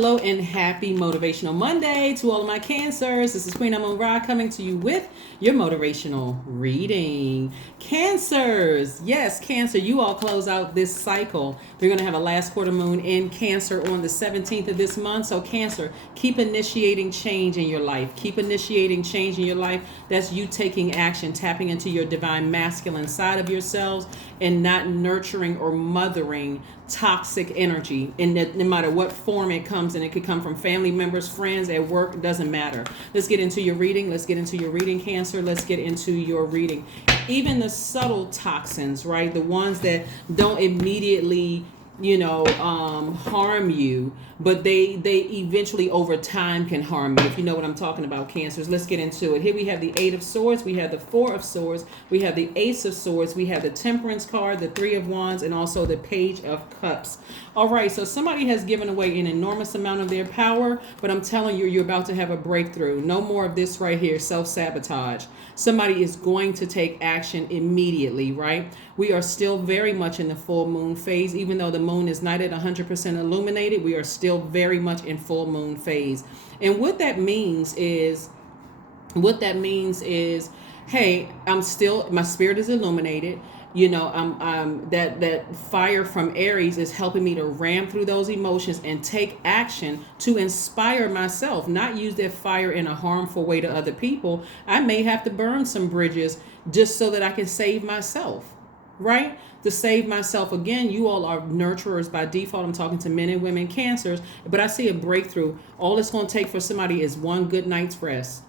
hello, and happy Motivational Monday to all of my Cancers. This is Queen Amun Ra coming to you with your motivational reading. Cancers, yes, Cancer, you all close out this cycle. We're going to have a last quarter moon in Cancer on the 17th of this month. So Cancer, keep initiating change in your life. Keep initiating change in your life. That's you taking action, tapping into your divine masculine side of yourselves and not nurturing or mothering toxic energy in that, no matter what form it comes in. It could come from family members, friends, at work, it doesn't matter. Let's get into your reading. Let's get into your reading, Cancer. Let's get into your reading. Even the subtle toxins, right? The ones that don't immediately harm you, but they eventually over time can harm you, if you know what I'm talking about, Cancers. Let's get into it. Here we have the Eight of Swords, we have the Four of Swords, we have the Ace of Swords, we have the Temperance card, the Three of Wands, and also the Page of Cups. All right, so somebody has given away an enormous amount of their power, but I'm telling you, you're about to have a breakthrough. No more of this right here, self-sabotage. Somebody is going to take action immediately, right? We are still very much in the full moon phase. Even though the moon is not at 100% illuminated, we are still very much in full moon phase. And what that means is, hey, my spirit is illuminated. That fire from Aries is helping me to ram through those emotions and take action to inspire myself, not use that fire in a harmful way to other people. I may have to burn some bridges just so that I can save myself, right? To save myself. Again, you all are nurturers by default. I'm talking to men and women, Cancers, but I see a breakthrough. All it's going to take for somebody is one good night's rest.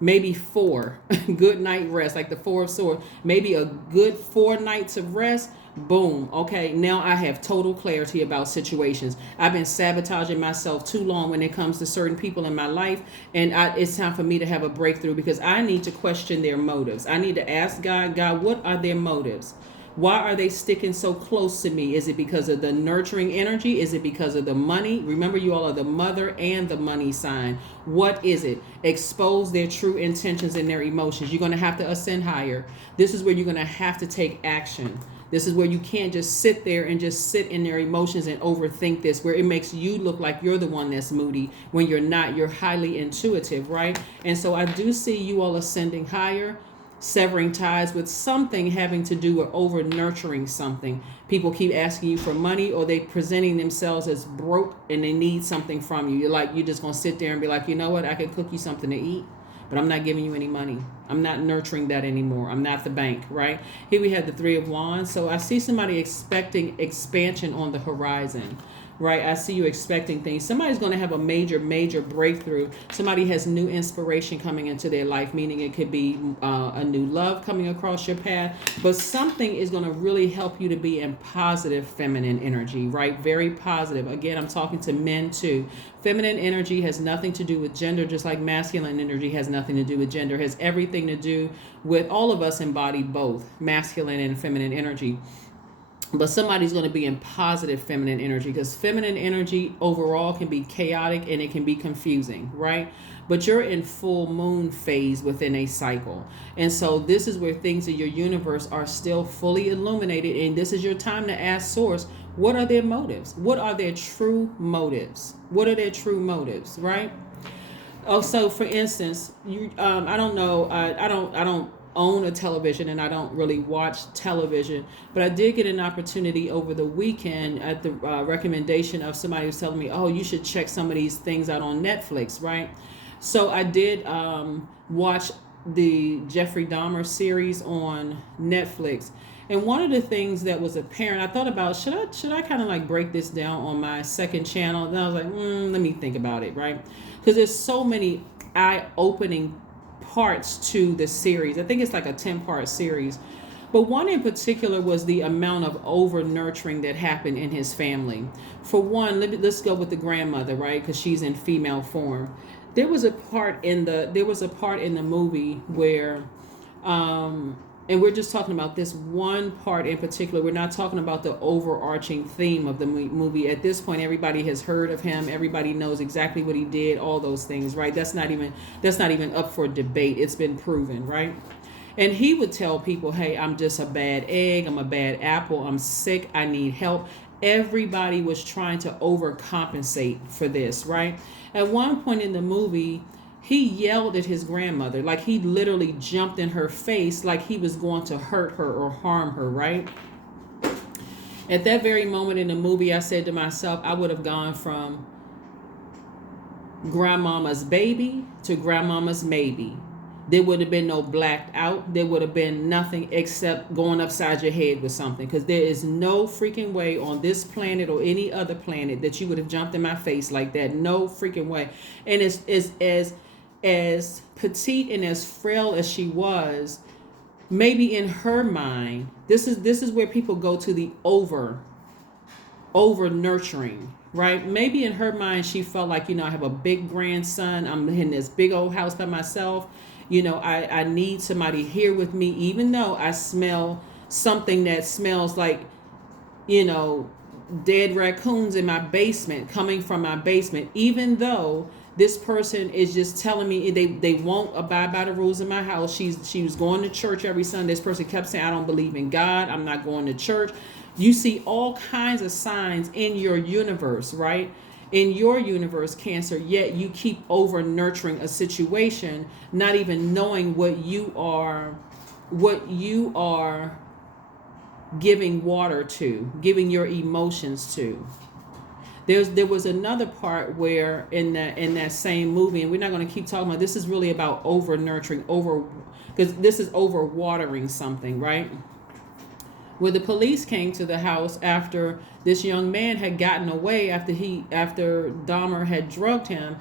Maybe 4 good night rest, like the Four of Swords, maybe a good 4 nights of rest. Boom. Okay. Now I have total clarity about situations. I've been sabotaging myself too long when it comes to certain people in my life. And it's time for me to have a breakthrough, because I need to question their motives. I need to ask God, what are their motives? Why are they sticking so close to me? Is it because of the nurturing energy? Is it because of the money? Remember, you all are the mother and the money sign. What is it? Expose their true intentions and their emotions. You're going to have to ascend higher. This is where you're going to have to take action. This is where you can't just sit there and just sit in their emotions and overthink this, where it makes you look like you're the one that's moody when you're not. You're highly intuitive, right? And so I do see you all ascending higher, severing ties with something having to do with over nurturing something. People keep asking you for money, or they presenting themselves as broke and they need something from you. You're just going to sit there and be like, you know what? I can cook you something to eat, but I'm not giving you any money. I'm not nurturing that anymore. I'm not the bank, right? Here we have the Three of Wands. So I see somebody expecting expansion on the horizon, right? I see you expecting things. Somebody's going to have a major, major breakthrough. Somebody has new inspiration coming into their life, meaning it could be a new love coming across your path, but something is going to really help you to be in positive feminine energy, right? Very positive. Again, I'm talking to men too. Feminine energy has nothing to do with gender, just like masculine energy has nothing to do with gender. It has everything to do with all of us embody both masculine and feminine energy. But somebody's going to be in positive feminine energy, because feminine energy overall can be chaotic and it can be confusing, right? But you're in full moon phase within a cycle. And so this is where things in your universe are still fully illuminated. And this is your time to ask Source, what are their motives? What are their true motives? What are their true motives, right? Oh, so for instance, I don't know. I don't own a television, and I don't really watch television, but I did get an opportunity over the weekend at the recommendation of somebody who's telling me, oh, you should check some of these things out on Netflix, right? So I did watch the Jeffrey Dahmer series on Netflix. And one of the things that was apparent, I thought about, should I kind of like break this down on my second channel? And I was like, let me think about it, right? Because there's so many eye-opening parts to the series. I think it's like a 10-part series. But one in particular was the amount of over nurturing that happened in his family. For one, let's go with the grandmother, right? Because she's in female form. There was a part in the movie where and we're just talking about this one part in particular. We're not talking about the overarching theme of the movie. At this point, everybody has heard of him. Everybody knows exactly what he did, all those things, right? That's not even up for debate. It's been proven, right? And he would tell people, hey, I'm just a bad egg. I'm a bad apple. I'm sick. I need help. Everybody was trying to overcompensate for this, right? At one point in the movie, he yelled at his grandmother, like he literally jumped in her face, like he was going to hurt her or harm her, right? At that very moment in the movie, I said to myself, I would have gone from grandmama's baby to grandmama's maybe. There would have been no blacked out. There would have been nothing except going upside your head with something. Because there is no freaking way on this planet or any other planet that you would have jumped in my face like that. No freaking way. And it's as petite and as frail as she was, maybe in her mind, this is where people go to the over nurturing, right? Maybe in her mind she felt like, I have a big grandson, I'm in this big old house by myself, I need somebody here with me, even though I smell something that smells like, dead raccoons in my basement, coming from my basement, even though this person is just telling me they won't abide by the rules in my house. She was going to church every Sunday. This person kept saying, I don't believe in God, I'm not going to church. You see all kinds of signs in your universe, right? In your universe, Cancer, yet you keep over nurturing a situation, not even knowing what you are giving water to, giving your emotions to. There was another part where in that same movie, and we're not going to keep talking about this, is really about over nurturing, because this is over watering something, right? Where the police came to the house after this young man had gotten away, after Dahmer had drugged him,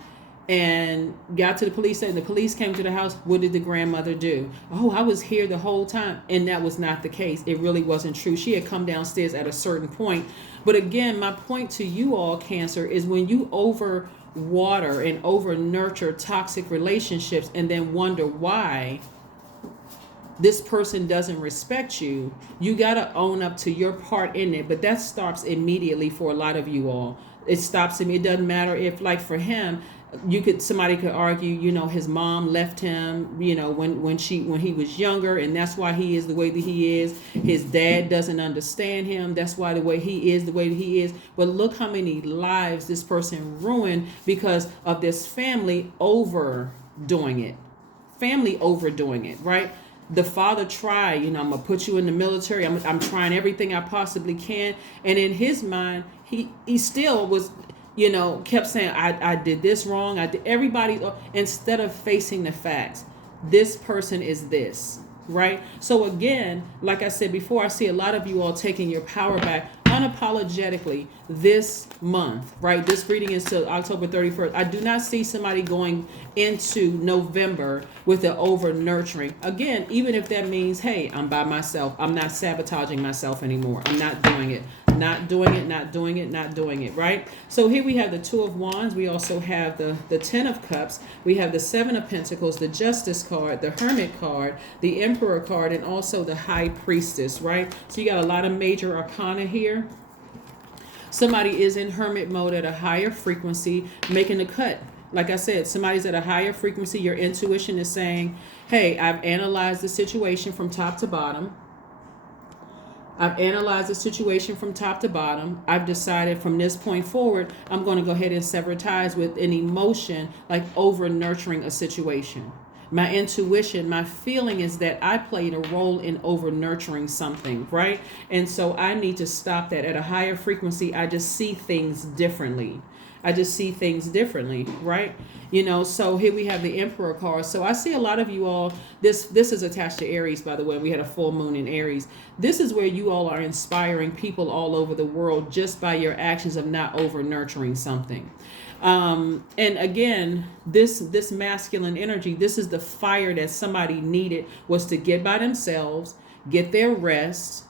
and got to the police station. The police came to the house. What did the grandmother do? Oh, I was here the whole time. And that was not the case. It really wasn't true. She had come downstairs at a certain point. But again, my point to you all, Cancer, is when you over water and over nurture toxic relationships and then wonder why this person doesn't respect you, you got to own up to your part in it. But that stops immediately for a lot of you all. It stops him. It doesn't matter if, like for him, somebody could argue, his mom left him, when he was younger, and that's why he is the way that he is. His dad doesn't understand him. That's why the way he is the way that he is. But look how many lives this person ruined because of this family overdoing it. Family overdoing it, right? The father tried, I'm gonna put you in the military. I'm trying everything I possibly can, and in his mind, he still was. Kept saying, I did this wrong. Everybody, instead of facing the facts, this person is this, right? So again, like I said before, I see a lot of you all taking your power back unapologetically this month, right? This reading is till October 31st. I do not see somebody going into November with the over nurturing. Again, even if that means, hey, I'm by myself. I'm not sabotaging myself anymore. I'm not doing it. Not doing it, right? So here we have the Two of Wands. We also have the Ten of Cups. We have the Seven of Pentacles, the Justice card, the Hermit card, the Emperor card, and also the High Priestess, right? So you got a lot of major arcana here. Somebody is in hermit mode at a higher frequency, making a cut. Like I said, somebody's at a higher frequency. Your intuition is saying, hey, I've analyzed the situation from top to bottom. I've analyzed the situation from top to bottom. I've decided from this point forward, I'm going to go ahead and sever ties with an emotion like over nurturing a situation. My intuition, my feeling is that I played a role in over nurturing something, right? And so I need to stop that. At a higher frequency, I just see things differently. Right? So here we have the Emperor card. So I see a lot of you all, this is attached to Aries, by the way. We had a full moon in Aries. This is where you all are inspiring people all over the world just by your actions of not over nurturing something. And again, this masculine energy, this is the fire that somebody needed, was to get by themselves, get their rest,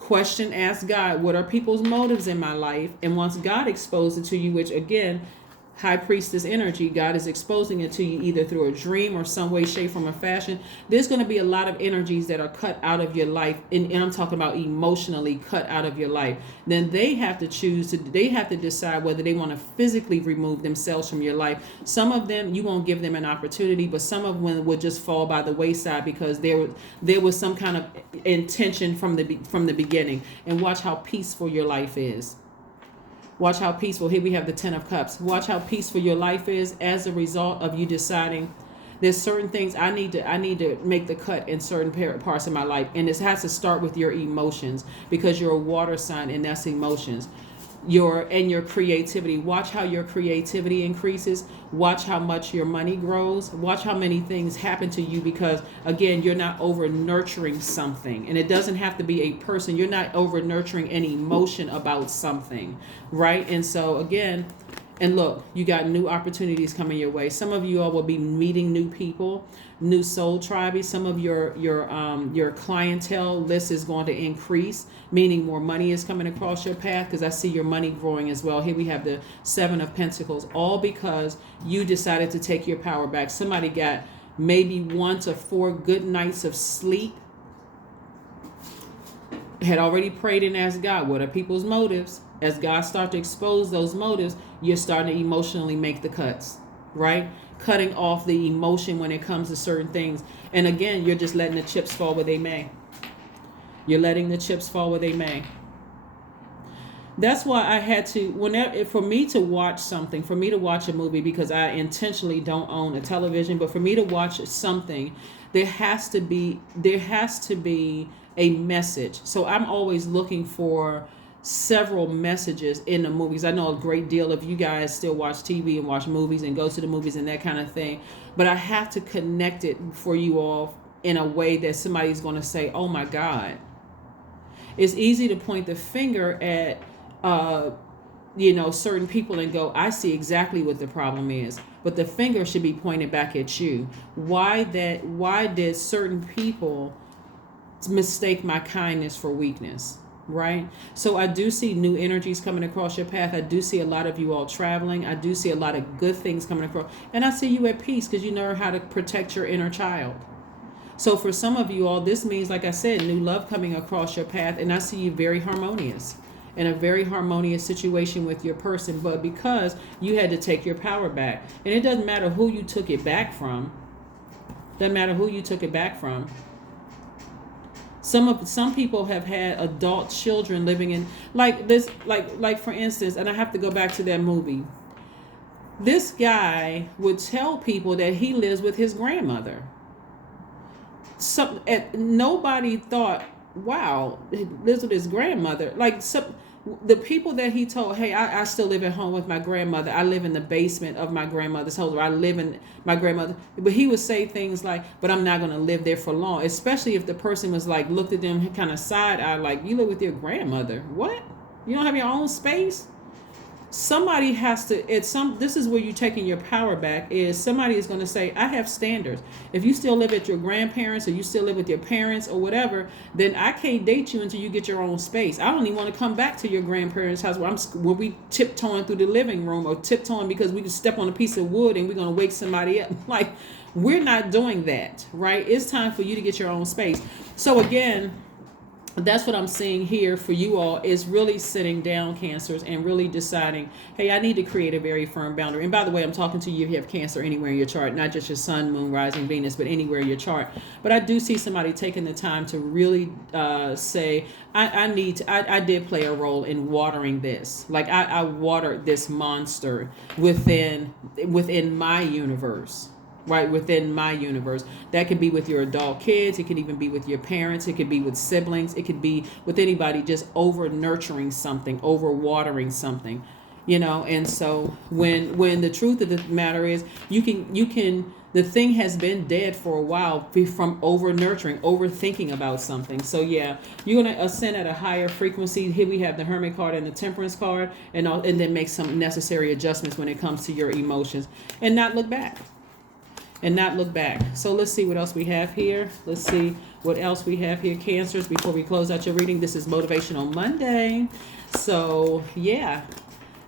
question, ask God, what are people's motives in my life? And once God exposed it to you, which again, High priestess energy, God is exposing it to you either through a dream or some way, shape, form, or fashion. There's going to be a lot of energies that are cut out of your life, and I'm talking about emotionally cut out of your life. Then they have to they have to decide whether they want to physically remove themselves from your life. Some of them, you won't give them an opportunity, but some of them will just fall by the wayside because there was some kind of intention from the beginning. And watch how peaceful your life is. Watch how peaceful. Here we have the 10 of Cups. Watch how peaceful your life is as a result of you deciding there's certain things I need to make the cut in certain parts of my life. And this has to start with your emotions, because you're a water sign, and that's emotions. Your creativity. Watch how your creativity increases. Watch how much your money grows. Watch how many things happen to you, because again, you're not over nurturing something. And it doesn't have to be a person. You're not over nurturing an emotion about something, right? And so again, and look, you got new opportunities coming your way. Some of you all will be meeting new people, new soul tribes. Some of your clientele list is going to increase, meaning more money is coming across your path, because I see your money growing as well. Here we have the 7 of Pentacles, all because you decided to take your power back. Somebody got maybe 1 to 4 good nights of sleep, had already prayed and asked God, what are people's motives? As God starts to expose those motives, you're starting to emotionally make the cuts, right? Cutting off the emotion when it comes to certain things. And again, you're just letting the chips fall where they may. You're letting the chips fall where they may. That's why I had to, for me to watch something, for me to watch a movie, because I intentionally don't own a television, but for me to watch something, there has to be a message. So I'm always looking for several messages in the movies. I know a great deal of you guys still watch TV and watch movies and go to the movies and that kind of thing, but I have to connect it for you all in a way that somebody's going to say, oh my God. It's easy to point the finger at certain people and go, I see exactly what the problem is, but the finger should be pointed back at you. Why did certain people mistake my kindness for weakness? Right? So I do see new energies coming across your path. I do see a lot of you all traveling. I do see a lot of good things coming across. And I see you at peace because you know how to protect your inner child. So for some of you all, this means, like I said, new love coming across your path. And I see you very harmonious, in a very harmonious situation with your person. But because you had to take your power back. And it doesn't matter who you took it back from. Doesn't matter who you took it back from. Some people have had adult children living in like this, like for instance, and I have to go back to that movie. This guy would tell people that he lives with his grandmother. Nobody thought, wow, he lives with his grandmother. The people that he told, hey, I still live at home with my grandmother. I live in the basement of my grandmother's home. Or I live in my grandmother. But he would say things like, but I'm not going to live there for long. Especially if the person was like, looked at them kind of side-eye, like, you live with your grandmother. What? You don't have your own space? Somebody has to, this is where you're taking your power back, is somebody is going to say, I have standards. If you still live at your grandparents, or you still live with your parents or whatever, then I can't date you until you get your own space. I don't even want to come back to your grandparents' house where we tiptoeing through the living room, or tiptoeing because we just step on a piece of wood and we're going to wake somebody up. Like, we're not doing that, right? It's time for you to get your own space. So again, that's what I'm seeing here for you all, is really sitting down, Cancers, and really deciding, hey, I need to create a very firm boundary. And by the way, I'm talking to you if you have Cancer anywhere in your chart, not just your sun, moon, rising, Venus, but anywhere in your chart. But I do see somebody taking the time to really say, I did play a role in watering this. Like I watered this monster within my universe. Right, within my universe. That could be with your adult kids. It could even be with your parents. It could be with siblings. It could be with anybody just over nurturing something, over watering something, And so when the truth of the matter is, you can the thing has been dead for a while from over nurturing, overthinking about something. So yeah, you're gonna ascend at a higher frequency. Here we have the Hermit card and the Temperance card, and then make some necessary adjustments when it comes to your emotions, and not look back. So let's see what else we have here. Cancers, before we close out your reading. This is Motivational Monday. So yeah,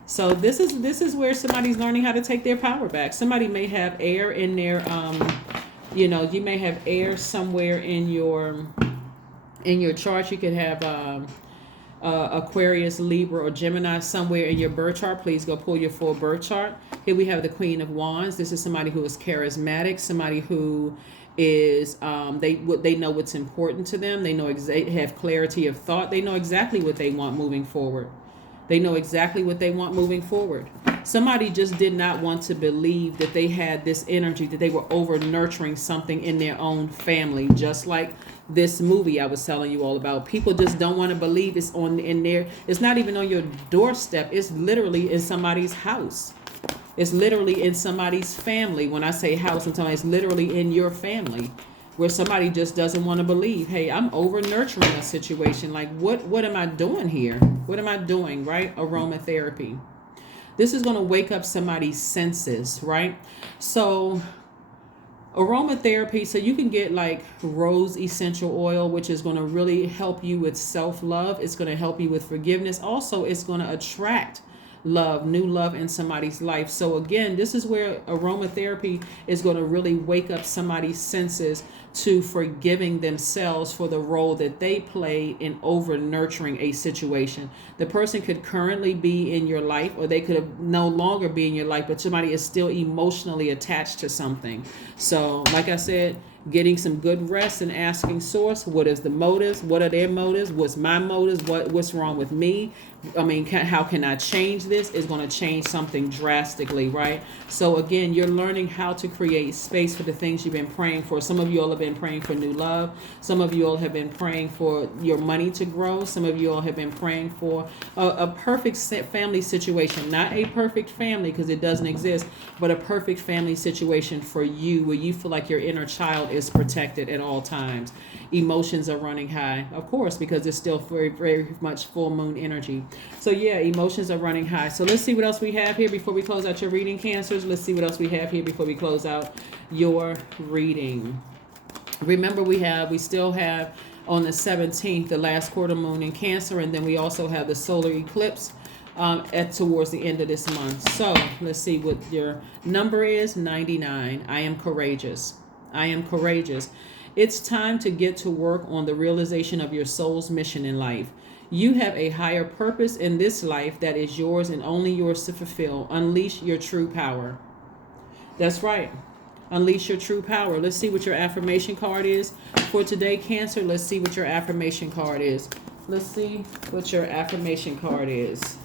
So this is where somebody's learning how to take their power back. Somebody may have air in their you may have air somewhere in your chart. You could have Aquarius, Libra, or Gemini somewhere in your birth chart. Please go pull your full birth chart. Here we have the Queen of Wands. This is somebody who is charismatic, somebody who is they know what's important to them. They know have clarity of thought. They know exactly what they want moving forward. They know exactly what they want moving forward. Somebody just did not want to believe that they had this energy, that they were over nurturing something in their own family, just like this movie I was telling you all about. People just don't want to believe it's it's not even on your doorstep. It's literally in somebody's house. It's literally in somebody's family. When I say house, I'm talking it's literally in your family, where somebody just doesn't want to believe, hey, I'm over nurturing a situation. Like, what am I doing here? What am I doing, right? Aromatherapy. This is going to wake up somebody's senses, right? So aromatherapy, so you can get like rose essential oil, which is going to really help you with self-love. It's going to help you with forgiveness. Also, it's going to attract new love in somebody's life. So again, this is where aromatherapy is going to really wake up somebody's senses to forgiving themselves for the role that they play in over nurturing a situation. The person could currently be in your life, or they could have no longer be in your life, but somebody is still emotionally attached to something. So like I said, getting some good rest and asking source, what is the motives? What are their motives? What's my motives? What's wrong with me? I mean, how can I change this? Is going to change something drastically, right? So again, you're learning how to create space for the things you've been praying for. Some of you all have been praying for new love. Some of you all have been praying for your money to grow. Some of you all have been praying for a perfect family situation. Not a perfect family, because it doesn't exist, but a perfect family situation for you, where you feel like your inner child is protected at all times. Emotions are running high, of course, because it's still very, very much full moon energy. So yeah, emotions are running high. So let's see what else we have here before we close out your reading, Cancers. Let's see what else we have here before we close out your reading. Remember, we still have on the 17th the last quarter moon in Cancer, and then we also have the solar eclipse towards the end of this month. So let's see what your number is. 99. I am courageous. I am courageous. It's time to get to work on the realization of your soul's mission in life. You have a higher purpose in this life that is yours and only yours to fulfill. Unleash your true power. That's right. Unleash your true power. Let's see what your affirmation card is for today, Cancer. Let's see what your affirmation card is. Let's see what your affirmation card is.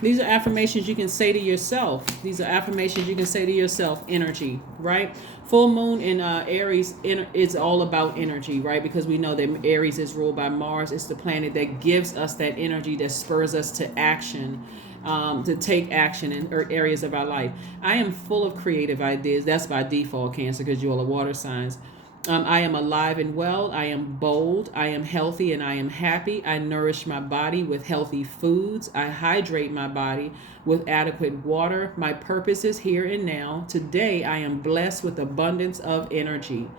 These are affirmations you can say to yourself. These are affirmations you can say to yourself. Energy, right? Full moon in Aries is all about energy, right? Because we know that Aries is ruled by Mars. It's the planet that gives us that energy, that spurs us to action, to take action in areas of our life. I am full of creative ideas. That's by default, Cancer, because you all are water signs. I am alive and well. I am bold. I am healthy and I am happy. I nourish my body with healthy foods. I hydrate my body with adequate water. My purpose is here and now. Today, I am blessed with abundance of energy.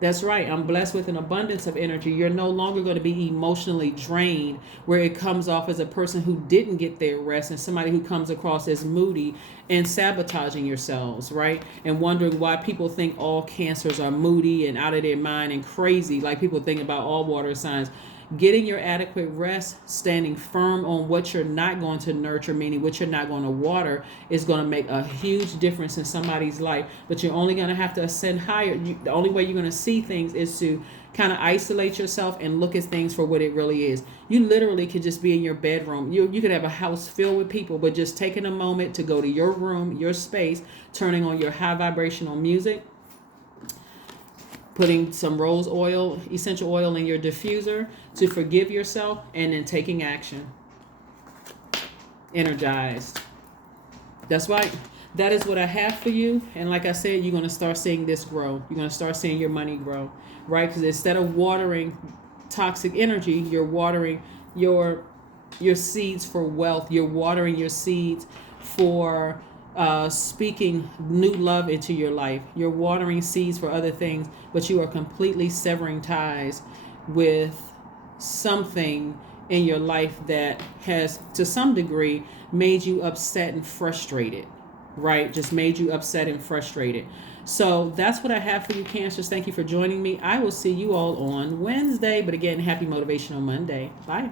That's right. I'm blessed with an abundance of energy. You're no longer going to be emotionally drained, where it comes off as a person who didn't get their rest and somebody who comes across as moody and sabotaging yourselves, right? And wondering why people think all Cancers are moody and out of their mind and crazy, like people think about all water signs. Getting your adequate rest, standing firm on what you're not going to nurture, meaning what you're not going to water, is going to make a huge difference in somebody's life. But you're only going to have to ascend higher. The only way you're going to see things is to kind of isolate yourself and look at things for what it really is. You literally could just be in your bedroom. You could have a house filled with people, but just taking a moment to go to your room, your space, turning on your high vibrational music, putting some rose oil, essential oil in your diffuser to forgive yourself, and then taking action. Energized. That's right. That is what I have for you. And like I said, you're going to start seeing this grow. You're going to start seeing your money grow, right? Because instead of watering toxic energy, you're watering your seeds for wealth. You're watering your seeds for speaking new love into your life. You're watering seeds for other things, but you are completely severing ties with something in your life that has, to some degree, made you upset and frustrated, right? Just made you upset and frustrated. So that's what I have for you, Cancers. Thank you for joining me. I will see you all on Wednesday. But again, happy Motivational Monday. Bye.